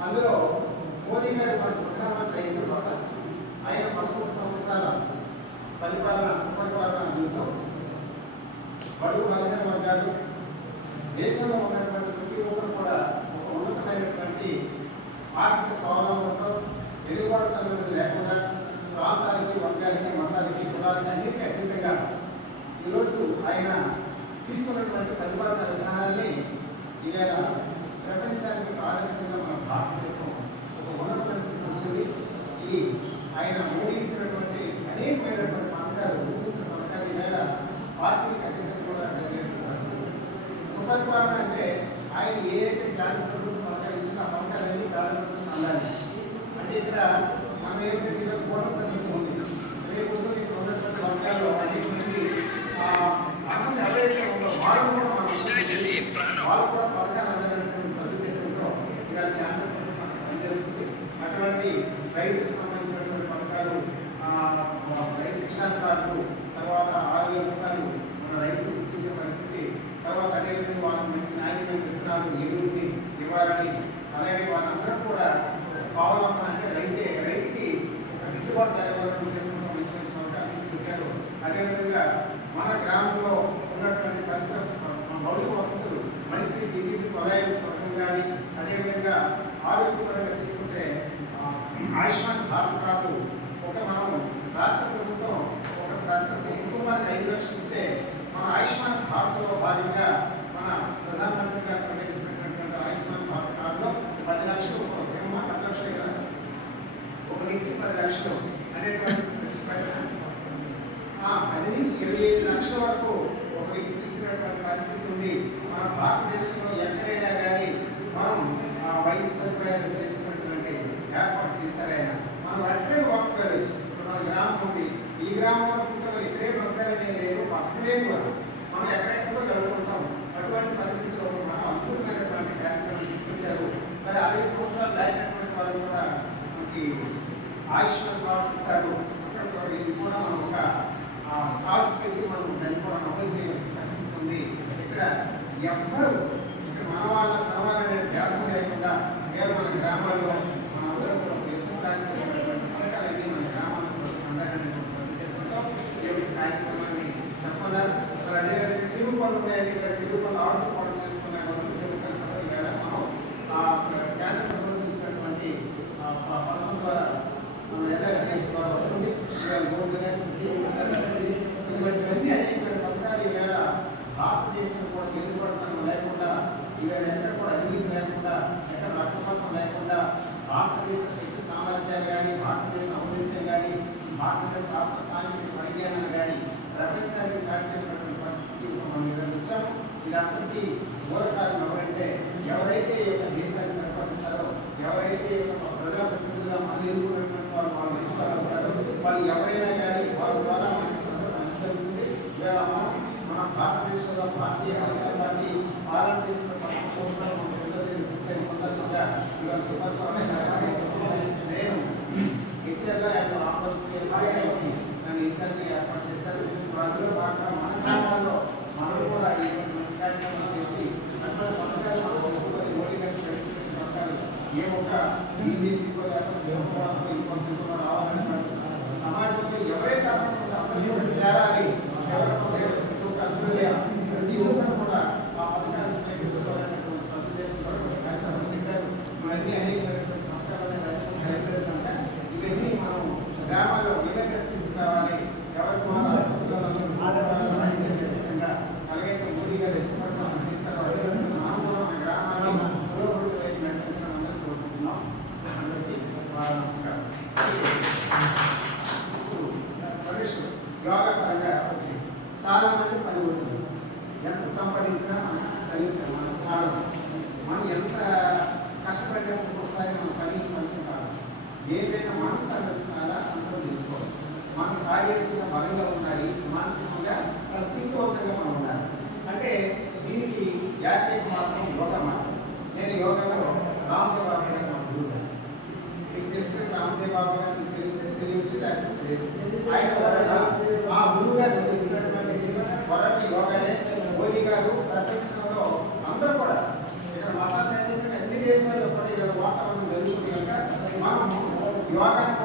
అందులో మోదీ గారు మనకు ప్రధానమంత్రి అయిన తర్వాత ఆయన పదమూడు సంవత్సరాల పరిపాలన సుపరిపాలన దీంట్లో బడుగు బలహీన వర్గాలు దేశంలో ఉన్నటువంటి ప్రతి ఒక్కరు కూడా ఒక ఉన్నతమైనటువంటి ఆర్థిక స్వావలంబనతో ఎదుగుబాటుతనం లేకుండా ప్రాంతానికి వర్గానికి మండలానికి కులానికి అన్నిటికీ అతీతంగా ఈరోజు ఆయన తీసుకున్నటువంటి పరిపాలన విధానాన్ని ఈవేళ ప్రపంచానికి ఆదర్శంగా మన భారతదేశం ఒక ఉన్నత పరిస్థితి వచ్చింది. ఈ ఆయన మోడీ ఇచ్చినటువంటి అనేకమైనటువంటి పథకాలు ఊహించిన పథకాలు ఈవేళ పార్టీకి అతీతంగా కూడా జరిగినటువంటి పరిస్థితి సుపరిపాలన అంటే ఆయన ఏ అయితే కార్యక్రమం పథకాలు ఇచ్చిన ఆ పథకాలన్నీ కార్యక్రమం అందాలి అంటే ఇక్కడ మనం ఏంటంటే ఇక్కడ కూటమి ప్రభుత్వం ఉంది రేపు ఇక్కడ ఉన్నటువంటి వర్గాల్లో అనేక మంది ఆ, ఎవరైతే ఉందో వాళ్ళు కూడా మనం వాళ్ళు కూడా పథకాలు అందాలనేటువంటి సదుద్దేశంతో ఇవాళ కేంద్ర ప్రభుత్వం పనిచేస్తుంది అటువంటి రైతుకు సంబంధించినటువంటి పథకాలు రైతు కిసాన్ కార్డు తర్వాత ఆరు వేల రూపాయలు మన రైతులు గుర్తించే పరిస్థితి తర్వాత అదేవిధంగా వాళ్ళకి మంచి నాణ్యమైన విత్తనాలు ఎరువుని ఇవ్వాలని అలాగే వాళ్ళందరూ కూడా స్వావలంబన అంటే రైతే రైతుకి ఒక గిట్టుబాటు ధర ఇవ్వాలని మంచి మంచి పథకాలు తీసుకొచ్చారు. అదేవిధంగా మన గ్రామంలో ఉన్నటువంటి పరిసర మౌలిక వసతులు మంచి ఇంటికి కొలాయి పథకం కానీ అదేవిధంగా ఆరోగ్యపరంగా ఆయుష్మాన్ భారత్ కార్డు. ఒక మనం రాష్ట్ర ప్రభుత్వం ఒక ప్రశ్నకి ఎక్కువ మంది ఐదు లక్షలు ఇస్తే మన ఆయుష్మాన్ భారత్లో భాగంగా మన ప్రధానమంత్రి గారు ప్రవేశపెట్టినటువంటి ఆయుష్మాన్ భారత్ కార్డులో పది లక్షలు ఏమో పది లక్షలు కదా. ఒక వ్యక్తి పది లక్షలు అనేటువంటి ఆ పది నుంచి ఇరవై ఐదు లక్షల వరకు ఒక వ్యక్తికి ఇచ్చినటువంటి పరిస్థితి ఉంది. మన భారతదేశంలో ఎక్కడైనా కానీ మనం ఆ వైద్య సదుపాయాలు చేసుకున్నటువంటి ఏర్పాటు చేశారు ఆయన. మనం అక్కడే బాక్స్ వెళ్ళచ్చు ఇప్పుడు మన గ్రామం ఉంది. ఈ గ్రామంలో పుట్టిన ఇక్కడే బ్రతకాలనే లేదు పక్కనే కూడా మనం ఎక్కడెక్కడో వెళ్ళుకుంటాం అటువంటి పరిస్థితిలో మనం అద్భుతమైనటువంటి కార్యక్రమం తీసుకొచ్చారు. మరి అరవై సంవత్సరాలు దాటినటువంటి వాళ్ళు కూడా మనకి ఆయుష్మాన్ కార్డ్స్ ఇస్తారు. అక్కడ ఇది కూడా మనం ఒక స్టాల్స్ పెట్టి మనం దాన్ని కూడా అమలు చేయవలసిన పరిస్థితి ఉంది. ఇక్కడ ఎవ్వరు ఇక్కడ మన వాళ్ళ తన వాళ్ళ లేకుండా కేవలం మన గ్రామాల్లో మన అందరూ కూడా ఒక ఎత్తు కార్యక్రమం పథకాలన్నీ మన గ్రామాల్లో అందాలని ఉద్దేశంతో ఈ యొక్క కార్యక్రమాన్ని చెప్పన్నారు మరి అదేవిధంగా చిరు పనులు ఇక్కడ చిరు పనులు ఆడుతూ పాటు చేసుకునే కేంద్ర ప్రభుత్వం ఇచ్చినటువంటి పథకం ద్వారా మనం చేసుకోవాలి వస్తుంది గోల్డ్ వస్తుంది. ఇవన్నీ అనేక పథకాలు ఈవేళ భారతదేశం కూడా వెలుగుబడతనం లేకుండా ఈవేళ ఎక్కడ కూడా అవినీతి లేకుండా ఎక్కడ రక్తపథం లేకుండా భారతదేశ శక్తి సామర్థ్యాలు కానీ భారతదేశ ఔన్నత్యం కానీ భారతదేశ శాస్త్ర సాంకేతిక పరిజ్ఞానం కానీ ప్రపంచ చాటినటువంటి పరిస్థితి మనం ఈవేళ వచ్చాము ఇదంతటికీ మూలకారణం ఎవరంటే ఎవరైతే ఈ యొక్క దేశాన్ని పరిపాలిస్తారో ఎవరైతే ఈ యొక్క ప్రజాప్రతినిధులుగా మళ్ళీ ఎన్నుకున్నటువంటి వాళ్ళు వాళ్ళు మంచి వాళ్ళు వాళ్ళు ఎవరైనా కానీ వాళ్ళ ద్వారా మనకి ప్రజలు మంచి జరుగుతుంది ఇవాళ మనం మన భారతదేశంలో పార్టీ అధికార పార్టీ పాలన చేసిన సంవత్సరాలు మన పిల్లలు సందర్భంగా ఇవాళ సుపరిపాలన నేను హెచ్ఆర్గా ఆయన ఆంధ్రప్రదేశ్ నన్ను హెచ్ఆర్గా ఏర్పాటు చేశారు ఇప్పుడు అందులో భాగంగా మన గ్రామాల్లో మనం కూడా ఈ మంచి కార్యక్రమం చేసి అటువంటి పథకాలు మనం తెలుసుకొని మోడీ గారికి ప్రవేశపెట్టిన పథకాలు ఏ ఒక్క బీజేపీకో లేకపోతే ఇంకొకరికో ఇంకొకరికో రావాలని కాదు. సమాజంలో ఎవరైతే అర్హులు అందరికీ కూడా చేరాలి చేరకపోతే ప్రతి ఒక్క అర్హులే ప్రతి ఒక్కరు కూడా ఆ పథకాన్ని స్వీకరించుకోవాలనేటువంటి సదుద్దేశంతో ఒక కార్యక్రమం పెట్టారు ఇవన్నీ అనేక పథకాలు అనేవి కనుక ఇవన్నీ మనం గ్రామాల్లో విధంగా తీసుకురావాలి ఎవరికి కూడా విధంగా అలాగే మోదీ గారు ఇష్టపడి మనం చేస్తారు అదేవిధంగా మనం కూడా మన గ్రామాల్లో పురోగతి వైపు నడిపించడం అనేది కోరుకుంటున్నాం అందరికీ బాగా నమస్కారం యోగా పరంగా చాలా మంది పని పోతుంది ఎంత సంపాదించినా మనకి కలిగి మనం చాలా మనం ఎంత కష్టపడినా ఒక్కోసారి మన పని పని కాదు ఏదైనా మనసు అన్నది చాలా కంట్రోల్ చేసుకోవాలి మన శారీరకంగా బలంగా ఉండాలి మానసికంగా చాలా శక్తివంతంగా మనం ఉండాలి అంటే దీనికి యాక్టివ్ మార్గం యోగా మార్గం నేను యోగాలో ఆయన వరల్డ్ ఆ గురువు గారు తెలిసినటువంటి వరల్డ్ యోగానే మోదీ గారు ప్రపంచంలో అందరూ కూడా ఇక్కడ మతాలు అన్ని వాతావరణం జరుగుతుంది కనుక మనం యోగా